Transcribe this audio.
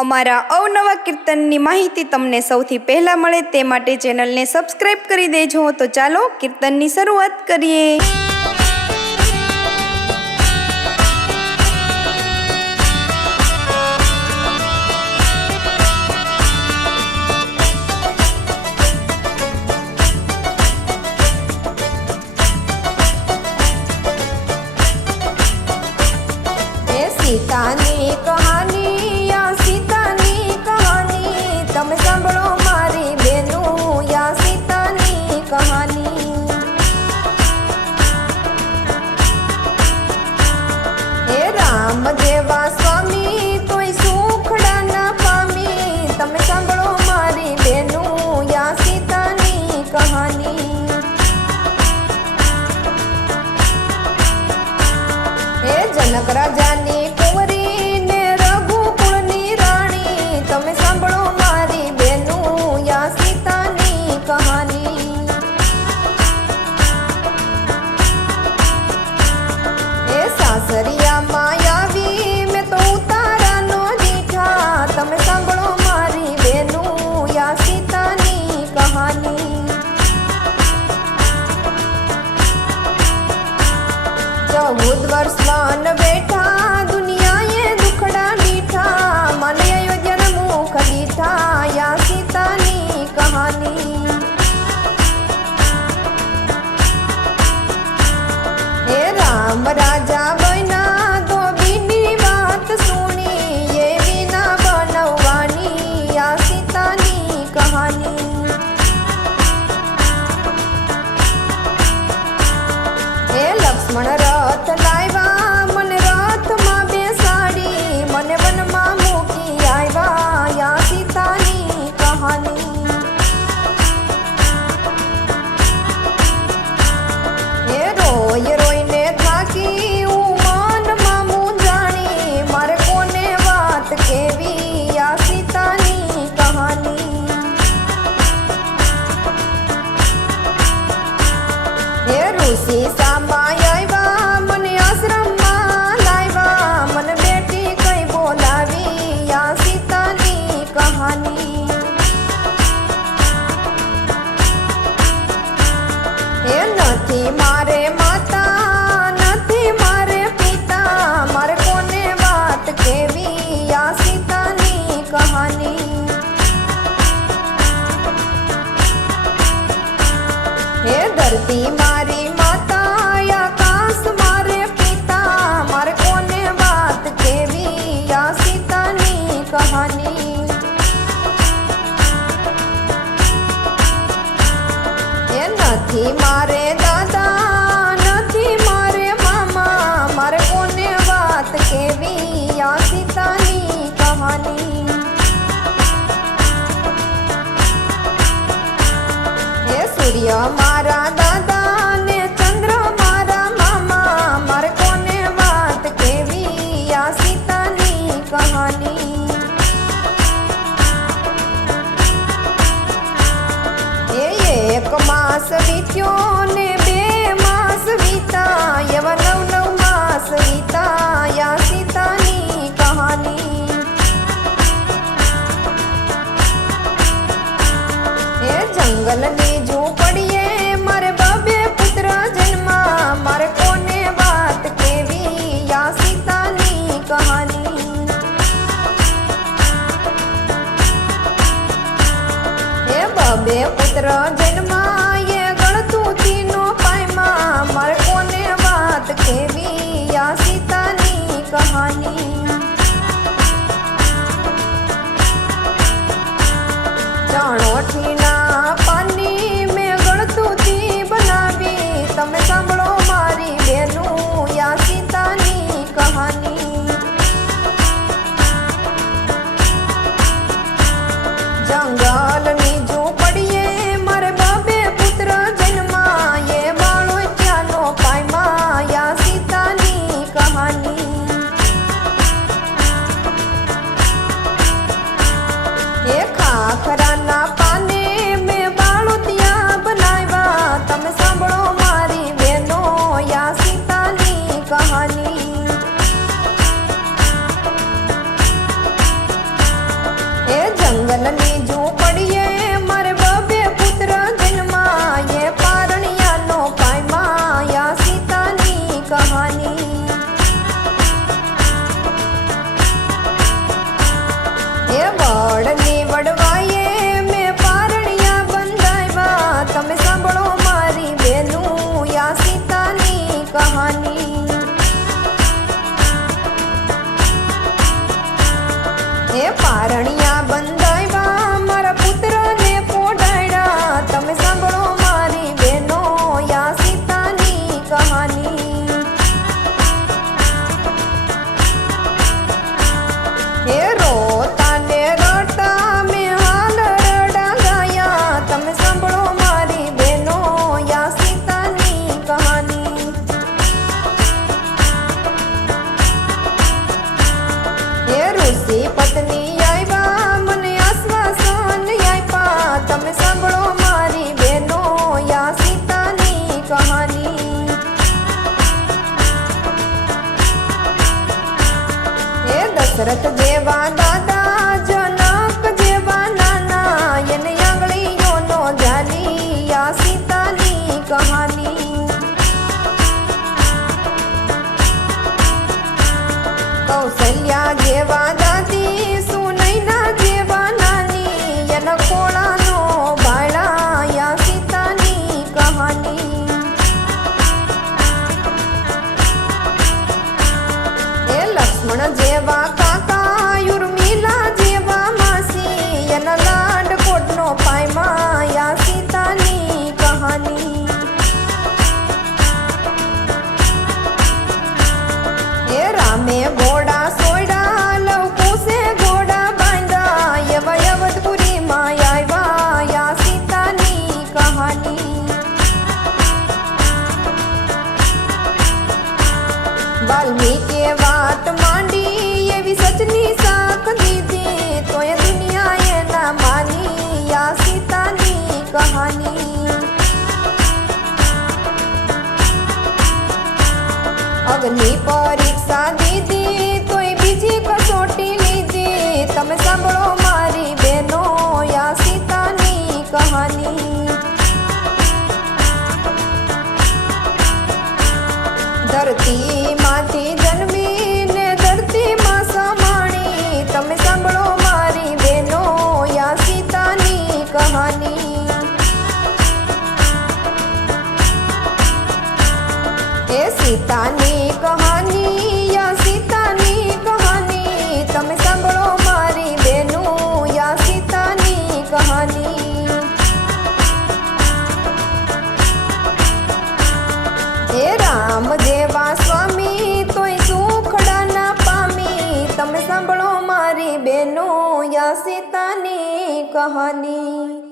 અમારા અવનવા કીર્તનની માહિતી તમને સૌથી પહેલાં મળે તે માટે ચેનલને સબસ્ક્રાઈબ કરી દેજો. તો ચાલો કીર્તનની શરૂઆત કરીએ. अरसलान बे ઋષિ સામાય આવ્યા મને આશ્રમમાં લાવ્યા મને બેટી કઈ બોલાવી આ સીતાની કહાની. એ નથી મારે માતા પારણિયા બંધ Agni Pari સીતાની કહાની, યા સીતાની કહાની? તમે સાંભળો મારી બેનો, યા સીતાની કહાની? હે રામ જેવા સ્વામી, તોય સુખડા ના પામી. તમે સાંભળો મારી બેનો, યા સીતાની કહાની?